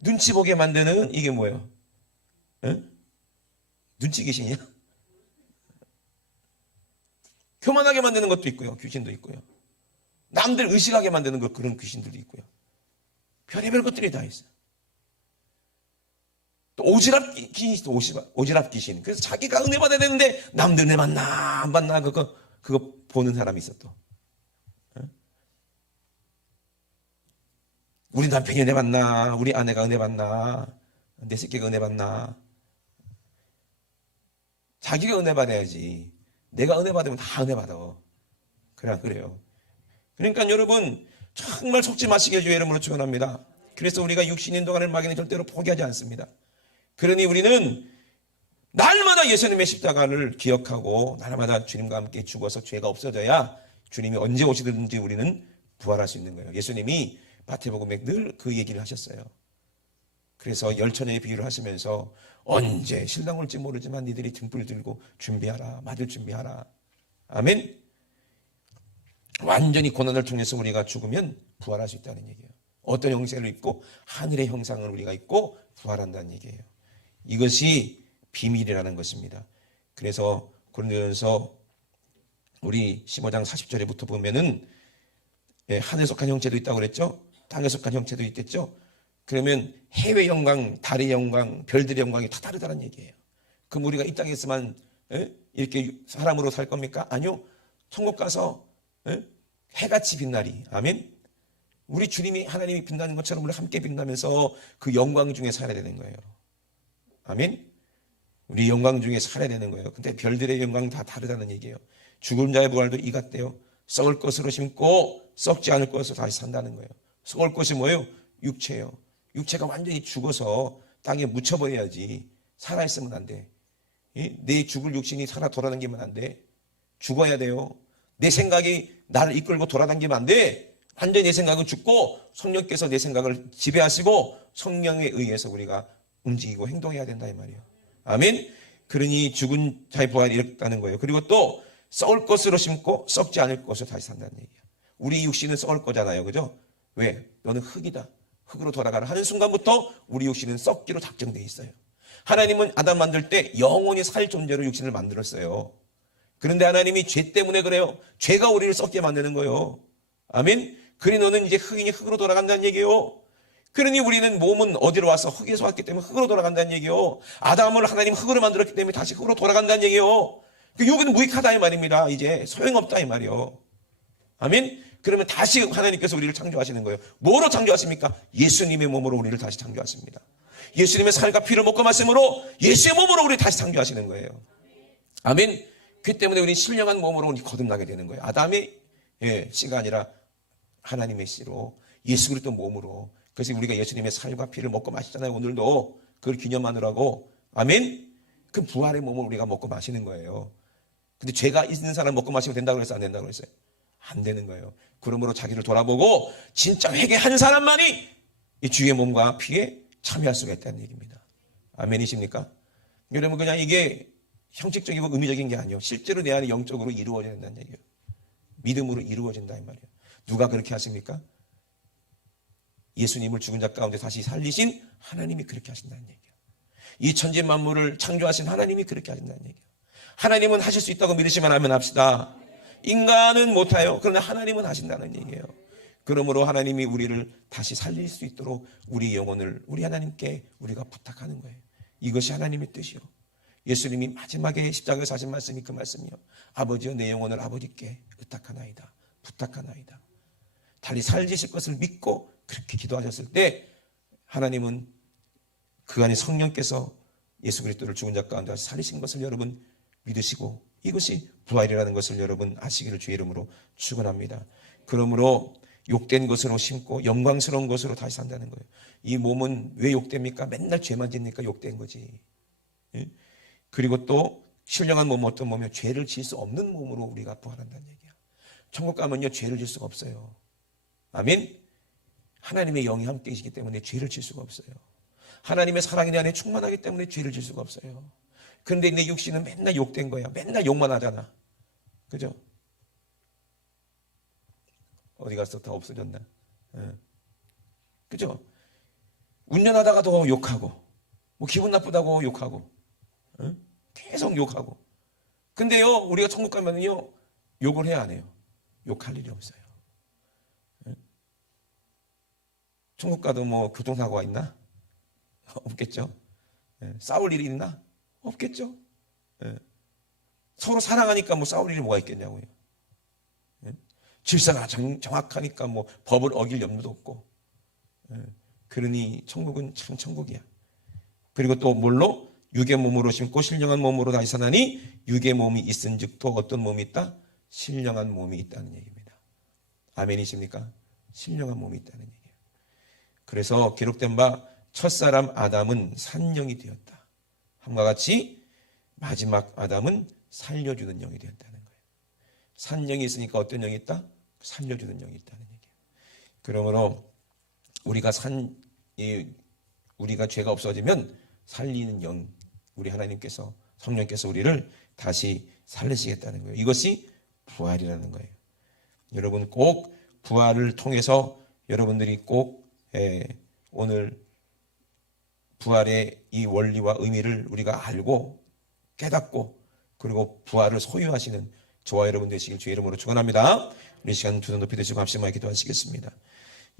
눈치 보게 만드는 이게 뭐예요? 눈치 귀신이야? 교만하게 만드는 것도 있고요. 귀신도 있고요. 남들 의식하게 만드는 것 그런 귀신들도 있고요. 별의별 것들이 다 있어요. 또 오지랖 귀신이 있어. 오지랖 귀신. 그래서 자기가 은혜 받아야 되는데 남들 은혜 받나 안 받나 그거 보는 사람이 있어 또. 우리 남편이 은혜 받나 우리 아내가 은혜 받나 내 새끼가 은혜 받나. 자기가 은혜 받아야지. 내가 은혜 받으면 다 은혜 받아. 그래요. 그러니까 여러분 정말 속지 마시길 주의 이름으로 축원합니다. 그래서 우리가 육신인 동안을 마귀는 절대로 포기하지 않습니다. 그러니 우리는 날마다 예수님의 십자가를 기억하고 날마다 주님과 함께 죽어서 죄가 없어져야 주님이 언제 오시든지 우리는 부활할 수 있는 거예요. 예수님이 마태복음에 늘 그 얘기를 하셨어요. 그래서 열처녀의 비유를 하시면서 언제 신랑 올지 모르지만 니들이 등불 들고 준비하라. 맞을 준비하라. 아멘. 완전히 고난을 통해서 우리가 죽으면 부활할 수 있다는 얘기예요. 어떤 형체를 입고 하늘의 형상을 우리가 입고 부활한다는 얘기예요. 이것이 비밀이라는 것입니다. 그래서 고린도전서 우리 15장 40절에부터 보면은 하늘에 속한 형체도 있다고 그랬죠. 땅에 속한 형체도 있겠죠. 그러면 해의 영광, 달의 영광, 별들의 영광이 다 다르다는 얘기예요. 그럼 우리가 이 땅에 있으면 이렇게 사람으로 살 겁니까? 아니요. 천국 가서 해같이 빛나리. 아멘. 우리 주님이 하나님이 빛나는 것처럼 우리 함께 빛나면서 그 영광 중에 살아야 되는 거예요. 아멘. 우리 영광 중에 살아야 되는 거예요. 근데 별들의 영광이 다 다르다는 얘기예요. 죽은 자의 부활도 이 같대요. 썩을 것으로 심고 썩지 않을 것으로 다시 산다는 거예요. 썩을 것이 뭐예요? 육체예요. 육체가 완전히 죽어서 땅에 묻혀버려야지 살아있으면 안 돼. 내 죽을 육신이 살아 돌아다니면 안 돼. 죽어야 돼요. 내 생각이 나를 이끌고 돌아다니면 안 돼. 완전히 내 생각은 죽고 성령께서 내 생각을 지배하시고 성령에 의해서 우리가 움직이고 행동해야 된다 이 말이에요. 아멘. 그러니 죽은 자의 부활이 이렇다는 거예요. 그리고 또 썩을 것으로 심고 썩지 않을 것으로 다시 산다는 얘기예요. 우리 육신은 썩을 거잖아요. 그죠? 왜? 너는 흙이다. 흙으로 돌아가라 하는 순간부터 우리 육신은 썩기로 작정되어 있어요. 하나님은 아담 만들 때 영원히 살 존재로 육신을 만들었어요. 그런데 하나님이 죄 때문에 그래요. 죄가 우리를 썩게 만드는 거예요. 아멘. 그러니 너는 이제 흙이니 흙으로 돌아간다는 얘기예요. 그러니 우리는 몸은 어디로 와서 흙에서 왔기 때문에 흙으로 돌아간다는 얘기예요. 아담을 하나님 흙으로 만들었기 때문에 다시 흙으로 돌아간다는 얘기예요. 육은 무익하다 이 말입니다. 이제 소용없다 이 말이에요. 아멘. 그러면 다시 하나님께서 우리를 창조하시는 거예요. 뭐로 창조하십니까? 예수님의 몸으로 우리를 다시 창조하십니다. 예수님의 살과 피를 먹고 말씀으로 예수의 몸으로 우리를 다시 창조하시는 거예요. 아멘. 그 때문에 우리는 신령한 몸으로 거듭나게 되는 거예요. 아담의 씨가 아니라 하나님의 씨로 예수 그리스도 몸으로. 그래서 우리가 예수님의 살과 피를 먹고 마시잖아요. 오늘도 그걸 기념하느라고. 아멘. 그 부활의 몸을 우리가 먹고 마시는 거예요. 근데 죄가 있는 사람 먹고 마시면 된다고 그랬어요? 안 된다고 그랬어요? 안 되는 거예요. 그러므로 자기를 돌아보고 진짜 회개한 사람만이 이 주의 몸과 피에 참여할 수가 있다는 얘기입니다. 아멘이십니까? 여러분 그냥 이게 형식적이고 의미적인 게 아니에요. 실제로 내 안에 영적으로 이루어져야 된다는 얘기예요. 믿음으로 이루어진다 이 말이에요. 누가 그렇게 하십니까? 예수님을 죽은 자 가운데 다시 살리신 하나님이 그렇게 하신다는 얘기예요. 이 천지 만물을 창조하신 하나님이 그렇게 하신다는 얘기예요. 하나님은 하실 수 있다고 믿으시면 하면 합시다. 인간은 못해요. 그러나 하나님은 하신다는 얘기예요. 그러므로 하나님이 우리를 다시 살릴 수 있도록 우리 영혼을 우리 하나님께 우리가 부탁하는 거예요. 이것이 하나님의 뜻이요. 예수님이 마지막에 십자가에서 하신 말씀이 그 말씀이요. 아버지여 내 영혼을 아버지께 의탁하나이다. 부탁하나이다. 달리 살리실 것을 믿고 그렇게 기도하셨을 때 하나님은 그 안에 성령께서 예수 그리스도를 죽은 자 가운데 살리신 것을 여러분 믿으시고 이것이 부활이라는 것을 여러분 아시기를 주의 이름으로 축원합니다. 그러므로 욕된 것으로 심고 영광스러운 것으로 다시 산다는 거예요. 이 몸은 왜 욕됩니까? 맨날 죄만 짓니까 욕된 거지. 그리고 또 신령한 몸은 어떤 몸이요? 죄를 지을 수 없는 몸으로 우리가 부활한다는 얘기야. 천국 가면요 죄를 지을 수가 없어요. 아멘. 하나님의 영이 함께 계시기 때문에 죄를 지을 수가 없어요. 하나님의 사랑이 내 안에 충만하기 때문에 죄를 지을 수가 없어요. 그런데 내 육신은 맨날 욕된 거야. 맨날 욕만 하잖아. 그죠? 어디 갔어? 다 없어졌나? 그죠? 운전하다가도 욕하고, 뭐 기분 나쁘다고 욕하고, 계속 욕하고. 근데요, 우리가 천국 가면요, 욕을 해야 안 해요. 욕할 일이 없어요. 천국 가도 뭐 교통사고가 있나? 없겠죠. 싸울 일이 있나? 없겠죠. 서로 사랑하니까 뭐 싸울 일이 뭐가 있겠냐고요. 질서가 정확하니까 뭐 법을 어길 염려도 없고. 그러니 천국은 참 천국이야. 그리고 또 뭘로? 육의 몸으로 심고 신령한 몸으로 다시 사나니 육의 몸이 있은즉 또 어떤 몸이 있다? 신령한 몸이 있다는 얘기입니다. 아멘이십니까? 신령한 몸이 있다는 얘기예요. 그래서 기록된 바 첫사람 아담은 산영이 되었다. 함과 같이 마지막 아담은 살려주는 영이 되었다는 거예요. 산영이 있으니까 어떤 영이 있다? 살려주는 영이 있다는 얘기예요. 그러므로 우리가 죄가 없어지면 살리는 영, 우리 하나님께서 성령께서 우리를 다시 살리시겠다는 거예요. 이것이 부활이라는 거예요. 여러분 꼭 부활을 통해서 여러분들이 꼭 오늘 부활의 이 원리와 의미를 우리가 알고 깨닫고 그리고 부활을 소유하시는 저와 여러분 되시길 주의 이름으로 축원합니다. 우리 시간 두 손 높이 드시고 합심하게 기도하시겠습니다.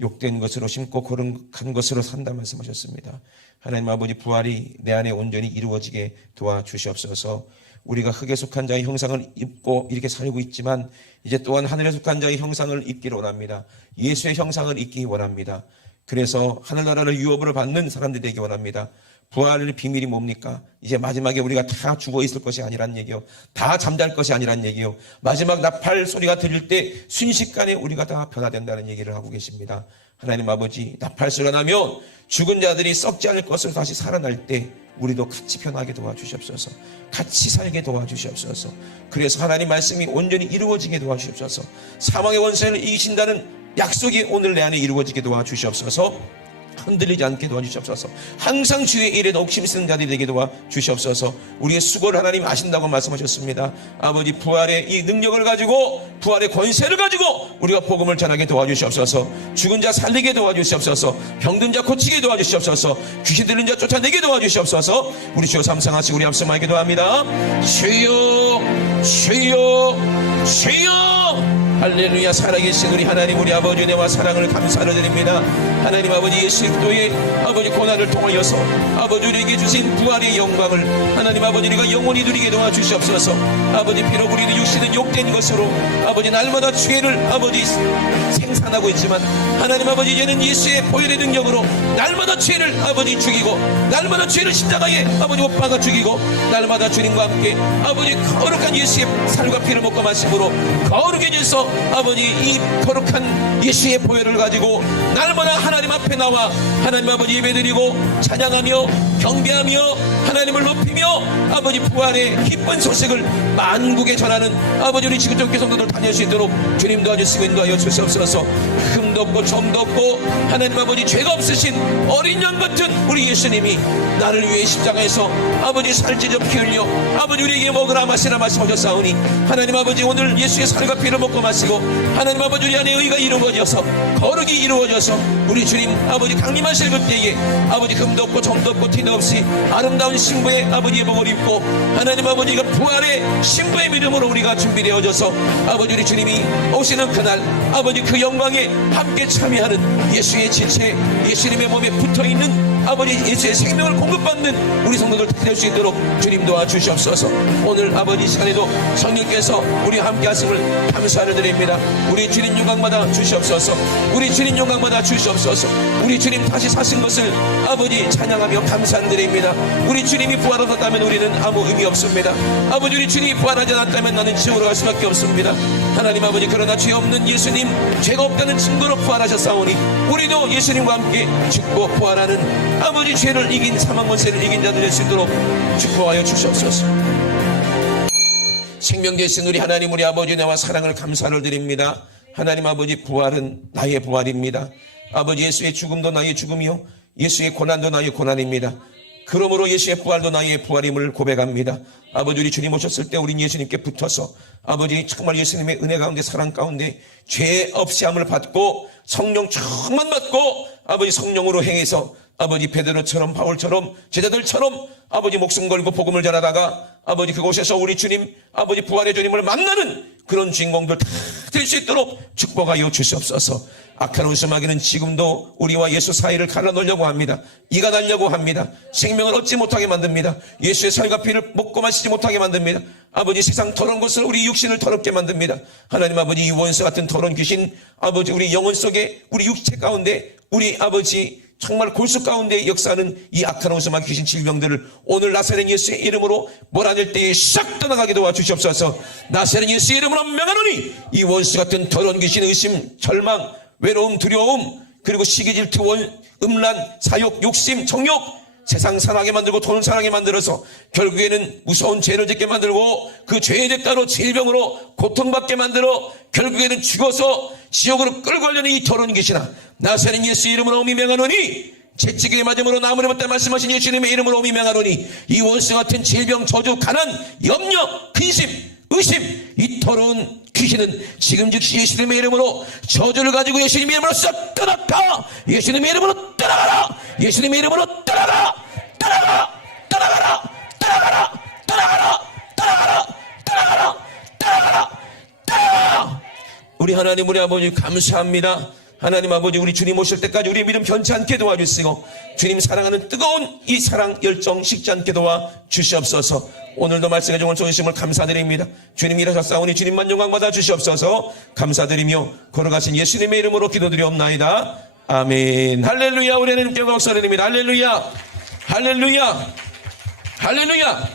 욕된 것으로 심고 거룩한 것으로 산다 말씀하셨습니다. 하나님 아버지 부활이 내 안에 온전히 이루어지게 도와주시옵소서. 우리가 흙에 속한 자의 형상을 입고 이렇게 살고 있지만 이제 또한 하늘에 속한 자의 형상을 입기를 원합니다. 예수의 형상을 입기 원합니다. 그래서 하늘나라를 유업으로 받는 사람들이 되기 원합니다. 부활의 비밀이 뭡니까? 이제 마지막에 우리가 다 죽어 있을 것이 아니란 얘기요. 다 잠잘 것이 아니란 얘기요. 마지막 나팔 소리가 들릴 때 순식간에 우리가 다 변화된다는 얘기를 하고 계십니다. 하나님 아버지, 나팔 소리가 나면 죽은 자들이 썩지 않을 것을 다시 살아날 때 우리도 같이 변하게 도와주시옵소서. 같이 살게 도와주시옵소서. 그래서 하나님 말씀이 온전히 이루어지게 도와주시옵소서. 사망의 원수를 이기신다는 약속이 오늘 내 안에 이루어지게 도와주시옵소서. 흔들리지 않게 도와주시옵소서. 항상 주의 일에 옥심 쓰는 자들이 되게 도와주시옵소서. 우리의 수고를 하나님 아신다고 말씀하셨습니다. 아버지, 부활의 이 능력을 가지고, 부활의 권세를 가지고 우리가 복음을 전하게 도와주시옵소서. 죽은 자 살리게 도와주시옵소서. 병든 자 고치게 도와주시옵소서. 귀신 들린 자 쫓아내게 도와주시옵소서. 우리 주여 삼성하시고 우리 앞서마게 도와합니다. 주여, 주여, 주여. 할렐루야. 살아계신 우리 하나님, 우리 아버지 은혜와 사랑을 감사를 드립니다. 하나님 아버지, 예수 그리스도의 아버지 고난을 통하여서 아버지 우리에게 주신 부활의 영광을 하나님 아버지 우리가 영원히 누리게 도와주시옵소서. 아버지, 비록 우리는 육신은 욕된 것으로 아버지 날마다 죄를 아버지 생산하고 있지만 하나님 아버지, 이제는 예수의 보혈의 능력으로 날마다 죄를 아버지 죽이고, 날마다 죄를 십자가에 아버지 못 박아 죽이고, 날마다 주님과 함께 아버지 거룩한 예수의 살과 피를 먹고 마심으로 거룩해져서 아버지 이 거룩한 예수의 보혈을 가지고 날마다 하나님 앞에 나와 하나님 아버지 예배드리고 찬양하며 경배하며 하나님을 높이며 아버지 부활의 기쁜 소식을 만국에 전하는 아버지 우리 지구촌 교회 성도들 다닐 수 있도록 주님 도와주시고 인도하여 주시옵소서. 흠도 없고 점도 없고 하나님 아버지 죄가 없으신 어린 양 같은 우리 예수님이 나를 위해 십자가에서 아버지 살찢어 피 흘려 아버지 우리에게 먹으라 마시라 말씀하셨사오니 하나님 아버지, 오늘 예수의 살과 피를 먹고 마시고 하나님 아버지 우리 안에 의가 이루어져서 거룩이 이루어져서 우리 주님 아버지 강림하실 그때에 아버지 흠도 없고 점도 없고 티도 없이 아름다운 신부의 아버지의 복을 입고 하나님 아버지가 부활의 신부의 믿음으로 우리가 준비되어져서 아버지 우리 주님이 오시는 그날 아버지 그 영광에 함께 참여하는 예수의 지체, 예수님의 몸에 붙어있는 아버지 예수의 생명을 공급받는 우리 성도들 될 수 있도록 주님 도와주시옵소서. 오늘 아버지 시간에도 성령께서 우리와 함께 하심을 감사를 드립니다. 우리 주님 영광받아 주시옵소서. 우리 주님 영광받아 주시옵소서. 우리 주님 다시 사신 것을 아버지 찬양하며 감사를 드립니다. 우리 주님이 부활하셨다면 우리는 아무 의미 없습니다. 아버지, 우리 주님이 부활하지 않았다면 나는 지옥으로 갈 수밖에 없습니다. 하나님 아버지, 그러나 죄 없는 예수님, 죄가 없다는 증거로 부활하셨사오니 우리도 예수님과 함께 죽고 부활하는 아버지 죄를 이긴 사망 권세를 이긴 자들 될 수 있도록 축복하여 주시옵소서. 생명 되신 우리 하나님, 우리 아버지 은혜와 사랑을 감사를 드립니다. 하나님 아버지, 부활은 나의 부활입니다. 아버지, 예수의 죽음도 나의 죽음이요 예수의 고난도 나의 고난입니다. 그러므로 예수의 부활도 나의 부활임을 고백합니다. 아버지, 우리 주님 오셨을 때 우린 예수님께 붙어서 아버지 정말 예수님의 은혜 가운데 사랑 가운데 죄 없이 함을 받고 성령 충만 받고 아버지 성령으로 행해서 아버지 베드로처럼 바울처럼 제자들처럼 아버지 목숨 걸고 복음을 전하다가 아버지 그곳에서 우리 주님 아버지 부활의 주님을 만나는 그런 주인공들 다 될 수 있도록 축복하여 주시옵소서. 악한 웃음하기는 지금도 우리와 예수 사이를 갈라놓으려고 합니다. 이가 나려고 합니다. 생명을 얻지 못하게 만듭니다. 예수의 살과 피를 먹고 마시지 못하게 만듭니다. 아버지, 세상 더러운 것을 우리 육신을 더럽게 만듭니다. 하나님 아버지, 이 원수 같은 더러운 귀신 아버지 우리 영혼 속에 우리 육체 가운데 우리 아버지 정말 골수 가운데 역사하는 이 악한 원수만 귀신 질병들을 오늘 나사렛 예수의 이름으로 몰아낼 때에 싹 떠나가게 도와주시옵소서. 나사렛 예수의 이름으로 명하노니 이 원수 같은 더러운 귀신, 의심, 절망, 외로움, 두려움, 그리고 시기, 질투, 음란, 사욕, 욕심, 정욕, 세상 사랑하게 만들고 돈 사랑하게 만들어서 결국에는 무서운 죄를 짓게 만들고 그 죄의 대가로 질병으로 고통받게 만들어 결국에는 죽어서 지옥으로 끌고 가려는 이 더러운 귀신아, 나사렛 예수 이름으로 미명하노니 채찍에 맞음으로 나무를 받다 말씀하신 예수님의 이름으로 미명하노니 이 원수 같은 질병, 저주, 가난, 염려, 근심, 의심, 이 더러운 귀신은 지금 즉시 예수님의 이름으로 저주를 가지고 예수님의 이름으로 썩 떠나가. 예수님의 이름으로 떠나가라. 예수님의 이름으로 떠나가라. 떠나가라. 떠나가라. 떠나가라. 떠나가라. 떠나가라. 떠나가라. 떠나가라. 떠나가라. 우리 하나님, 우리 아버지 감사합니다. 하나님 아버지, 우리 주님 오실 때까지 우리의 믿음 변치 않게 도와주시고 주님 사랑하는 뜨거운 이 사랑 열정 식지 않게 도와주시옵소서. 오늘도 말씀해 주신 전심을 감사드립니다. 주님 일하셨사오니 주님만 영광받아 주시옵소서. 감사드리며 걸어가신 예수님의 이름으로 기도드리옵나이다. 아멘. 할렐루야. 우리 하나님께 영광 돌립니다. 할렐루야. 할렐루야! 할렐루야!